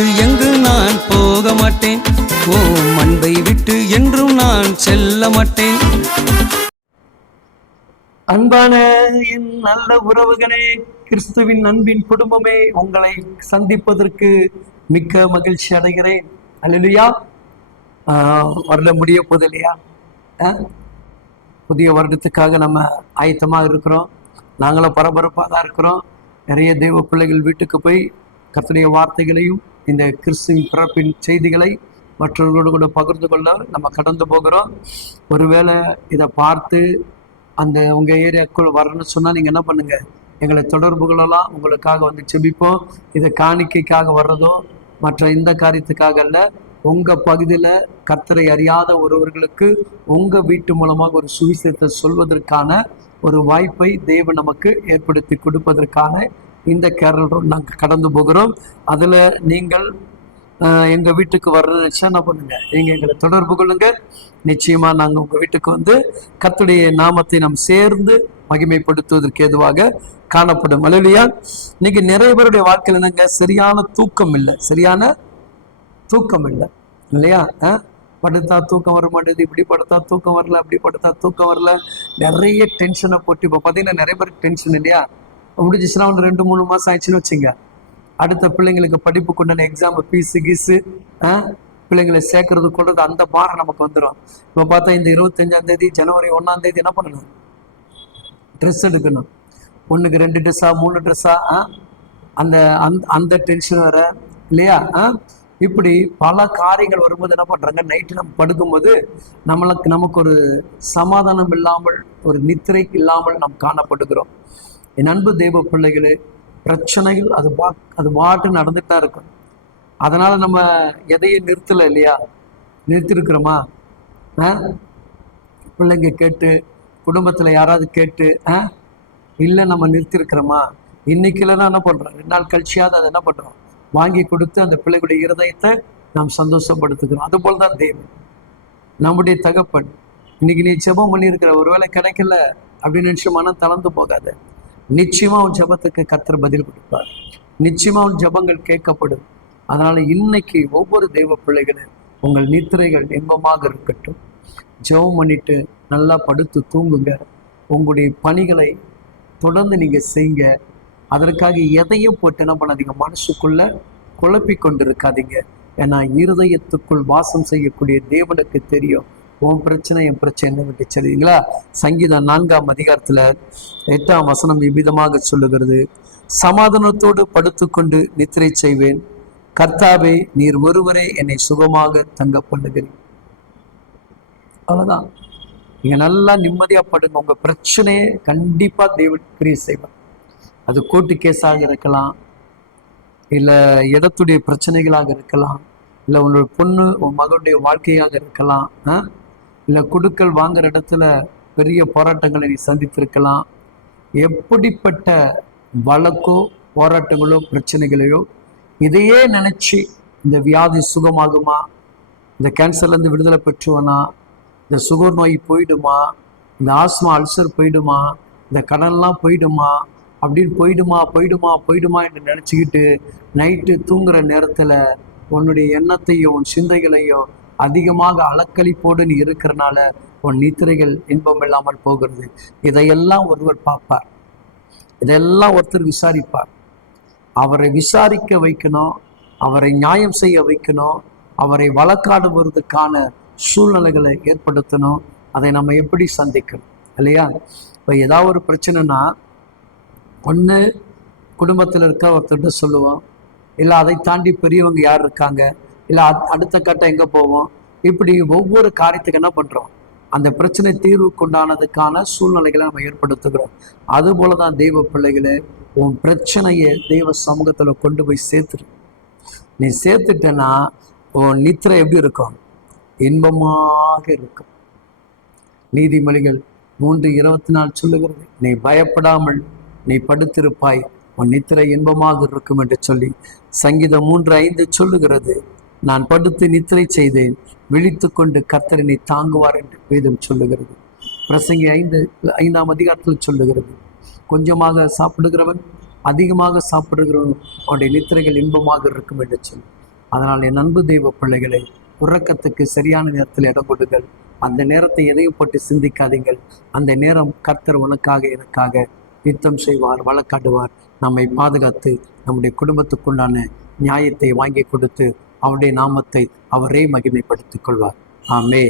விட்டு எங்கு நான் போக மாட்டேன்? ஓ அன்பை விட்டு என்றும் நான் செல்ல மாட்டேன். அன்பான என் நல்ல உறவுகளே கிறிஸ்துவின் அன்பின் குடும்பமே உங்களை சந்திப்பதற்கு மிக்க மகிழ்ச்சி அடைகிறேன். அலுலியா வருட முடிய போது இல்லையா? புதிய வருடத்துக்காக நம்ம ஆயத்தமாக இருக்கிறோம். நாங்களும் பரபரப்பாக தான் இருக்கிறோம். நிறைய தெய்வ பிள்ளைகள் வீட்டுக்கு போய் கத்தனைய வார்த்தைகளையும் இந்த கிறிஸ்துவின் பிறப்பின் செய்திகளை மற்றவர்களோடு கூட பகிர்ந்து கொள்ள நம்ம கடந்து போகிறோம். ஒருவேளை இதை பார்த்து அந்த உங்கள் ஏரியாவுக்குள் வரணும்னு சொன்னால் நீங்கள் என்ன பண்ணுங்கள் எங்களை தொடர்பு கொள்ளலாம். உங்களுக்காக வந்து செபிப்போம். இதை காணிக்கைக்காக வர்றதோ மற்ற இந்த காரியத்துக்காக அல்ல உங்கள் பகுதியில் கர்த்தரை அறியாத ஒருவர்களுக்கு உங்கள் வீட்டு மூலமாக ஒரு சுவிசேஷத்தை சொல்வதற்கான ஒரு வாய்ப்பை தெய்வம் நமக்கு ஏற்படுத்தி கொடுப்பதற்கான இந்த கேரல் ரோடு நாங்கள் கடந்து போகிறோம். அதில் நீங்கள் எங்கள் வீட்டுக்கு வர்றதுன்னு என்ன பண்ணுங்க. நீங்கள் எங்களை தொடர்பு கொள்ளுங்கள் நிச்சயமாக நாங்கள் உங்கள் வீட்டுக்கு வந்து கத்துடைய நாமத்தை நாம் சேர்ந்து மகிமைப்படுத்துவதற்கு ஏதுவாக காணப்படும். அலுவலியா இன்னைக்கு நிறைய பேருடைய வாழ்க்கையில் என்னங்க சரியான தூக்கம் இல்லை. சரியான தூக்கம் இல்லை. இல்லையா? படுத்தா தூக்கம் வர மாட்டேது இப்படி படுத்தா தூக்கம் வரல அப்படி படுத்தா தூக்கம் வரல. நிறைய டென்ஷனை போட்டு இப்போ பார்த்தீங்கன்னா நிறைய பேருக்கு டென்ஷன் இல்லையா? முடிஞ்சிச்சுன்னா ஒன்று ரெண்டு மூணு மாதம் ஆயிடுச்சுன்னு வச்சுங்க. அடுத்த பிள்ளைங்களுக்கு படிப்புக்கு உண்டான எக்ஸாம் ஃபீஸு கீஸு பிள்ளைங்களை சேர்க்கறது கொள்றது அந்த பாரம் நமக்கு வந்துடும் இப்போ பார்த்தா இந்த இருபத்தஞ்சாம் தேதி ஜனவரி ஒன்றாம் தேதி என்ன பண்ணணும்? ட்ரெஸ் எடுக்கணும். ஒன்றுக்கு ரெண்டு ட்ரெஸ்ஸா மூணு ட்ரெஸ்ஸா அந்த அந்த அந்த டென்ஷன் வேற இல்லையா? ஆ? இப்படி பல காரியங்கள் வரும்போது என்ன பண்ணுறாங்க நைட்டு நம்ம படுக்கும்போது நம்மளுக்கு நமக்கு ஒரு சமாதானம் இல்லாமல் ஒரு நித்திரை இல்லாமல் நாம் காணப்படுகிறோம். என் அன்பு தெய்வ பிள்ளைகளே பிரச்சனைகள் அது பா அது பாட்டு நடந்துட்டு தான் இருக்கும். அதனால நம்ம எதையும் நிறுத்தலை இல்லையா? நிறுத்திருக்கிறோமா? ஆ? பிள்ளைங்க கேட்டு குடும்பத்தில் யாராவது கேட்டு ஆ? இல்லை நம்ம நிறுத்திருக்கிறோமா? இன்னைக்கு இல்லைன்னா என்ன பண்ணுறோம் ரெண்டு நாள் கழிச்சியாவது அதை என்ன பண்ணுறோம் வாங்கி கொடுத்து அந்த பிள்ளைகளுடைய இருதயத்தை நாம் சந்தோஷப்படுத்துக்கிறோம் அதுபோல் தான் தெய்வம். நம்முடைய தகப்பன் இன்னைக்கு நீ ஜெபம் பண்ணியிருக்கிற ஒருவேளை கிடைக்கல அப்படின்னு நினைச்சு மனம் தளர்ந்து போகாத. நிச்சயமா உன் ஜெபத்துக்கு கத்தர் பதில் கொடுப்பார். நிச்சயமா உன் ஜெபங்கள் கேட்கப்படும். அதனால இன்னைக்கு ஒவ்வொரு தெய்வ பிள்ளைகளும் உங்கள் நித்திரைகள் இன்பமாக இருக்கட்டும். ஜெபம் பண்ணிட்டு நல்லா படுத்து தூங்குங்க. உங்களுடைய பணிகளை தொடர்ந்து நீங்க செய்யுங்க. அதற்காக எதையும் போட்டு என்ன பண்ணாதீங்க. மனசுக்குள்ள குழப்பி கொண்டு இருக்காதீங்க ஏன்னா இருதயத்துக்குள் வாசம் செய்யக்கூடிய தேவனுக்கு தெரியும். உன் பிரச்சனை என் பிரச்சனை என்ன சரிங்களா சங்கீதம் நான்காம் அதிகாரத்துல எட்டாம் வசனம் இவ்விதமாக சொல்லுகிறது. சமாதானத்தோடு படுத்துக்கொண்டு நித்திரை செய்வேன். கர்த்தாவே நீர் ஒருவரே என்னை சுகமாக தங்க பண்ணுகிறேன் அவ்வளவுதான். நீங்கள் நல்லா நிம்மதியா படுங்க. உங்க பிரச்சனையை கண்டிப்பா தேவன் கிரியை செய்வார். அது கோர்ட்டு கேஸாக இருக்கலாம். இல்லை இடத்துடைய பிரச்சனைகளாக இருக்கலாம். இல்லை உன்னோட பொண்ணு உன் மகனுடைய வாழ்க்கையாக இருக்கலாம். இல்லை குடுக்கல் வாங்குற இடத்துல பெரிய போராட்டங்களை நீ சந்தித்திருக்கலாம். எப்படிப்பட்ட வழக்கோ போராட்டங்களோ பிரச்சனைகளையோ இதையே நினைச்சு இந்த வியாதி சுகமாகுமா? இந்த கேன்சர்லேருந்து விடுதலை பெற்றுவனா? இந்த சுகர் நோய் போயிடுமா? இந்த ஆஸ்மா அல்சர் போயிடுமா? இந்த கடன்லாம் போயிடுமா? அப்படின்னு போயிடுமா போயிடுமா போயிடுமா என்று நினச்சிக்கிட்டு நைட்டு தூங்குற நேரத்தில் உன்னுடைய எண்ணத்தையும் உன் சிந்தைகளையும் அதிகமாக அலக்களிப்போடு நீ இருக்கிறனால உன் நித்திரைகள் இன்பம் இல்லாமல் போகிறது. இதையெல்லாம் ஒருவர் பார்ப்பார். இதெல்லாம் ஒருத்தர் விசாரிப்பார். அவரை விசாரிக்க வைக்கணும் அவரை நியாயம் செய்ய வைக்கணும் அவரை வழக்காடுவதற்கான சூழ்நிலைகளை ஏற்படுத்தணும். அதை நம்ம எப்படி சந்திக்கணும்? இல்லையா? இப்போ ஏதாவது ஒரு பிரச்சனைனா ஒன்று குடும்பத்தில் இருக்க ஒருத்தர்கிட்ட சொல்லுவோம். இல்லை அதை தாண்டி பெரியவங்க யார் இருக்காங்க? இல்லை அடுத்த கட்டம் எங்கே போவோம்? இப்படி ஒவ்வொரு காரியத்துக்கு என்ன பண்ணுறோம் அந்த பிரச்சனை தீர்வுக்குண்டானதுக்கான சூழ்நிலைகளை நம்ம ஏற்படுத்துகிறோம். அதுபோல தான் தெய்வ பிள்ளைகளே உன் பிரச்சனையை தெய்வ சமூகத்தில் கொண்டு போய் சேர்த்துரு. நீ சேர்த்துட்டேன்னா உன் நித்திரை எப்படி இருக்கும்? இன்பமாக இருக்கும். நீதிமொழிகள் மூன்று இருபத்தி நாலு சொல்லுகிறது. நீ பயப்படாமல் நீ படுத்திருப்பாய். உன் நித்திரை இன்பமாக இருக்கும் என்று சொல்லி சங்கீதம் மூன்று ஐந்து சொல்லுகிறது. நான் படுத்து நித்திரை செய்தேன். விழித்து கொண்டு கர்த்தரனை தாங்குவார் என்று வேதம் சொல்லுகிறது. பிரசங்கி ஐந்து ஐந்தாம் அதிகாரத்தில் சொல்லுகிறது. கொஞ்சமாக சாப்பிடுகிறவன் அதிகமாக சாப்பிடுகிறவன் அவனுடைய நித்திரைகள் இன்பமாக இருக்கும் என்று சொல். அதனால் என் அன்பு தெய்வ பிள்ளைகளை உறக்கத்துக்கு சரியான நேரத்தில் இடம் கொடுங்கள். அந்த நேரத்தை எதையும் போட்டு சிந்திக்காதீங்கள். அந்த நேரம் கர்த்தர் உனக்காக எனக்காக யுத்தம் செய்வார் வழக்காடுவார். நம்மை பாதுகாத்து நம்முடைய குடும்பத்துக்குண்டான நியாயத்தை வாங்கி கொடுத்து அவருடைய நாமத்தை அவரே மகிமைப்படுத்திக் கொள்வார். ஆமே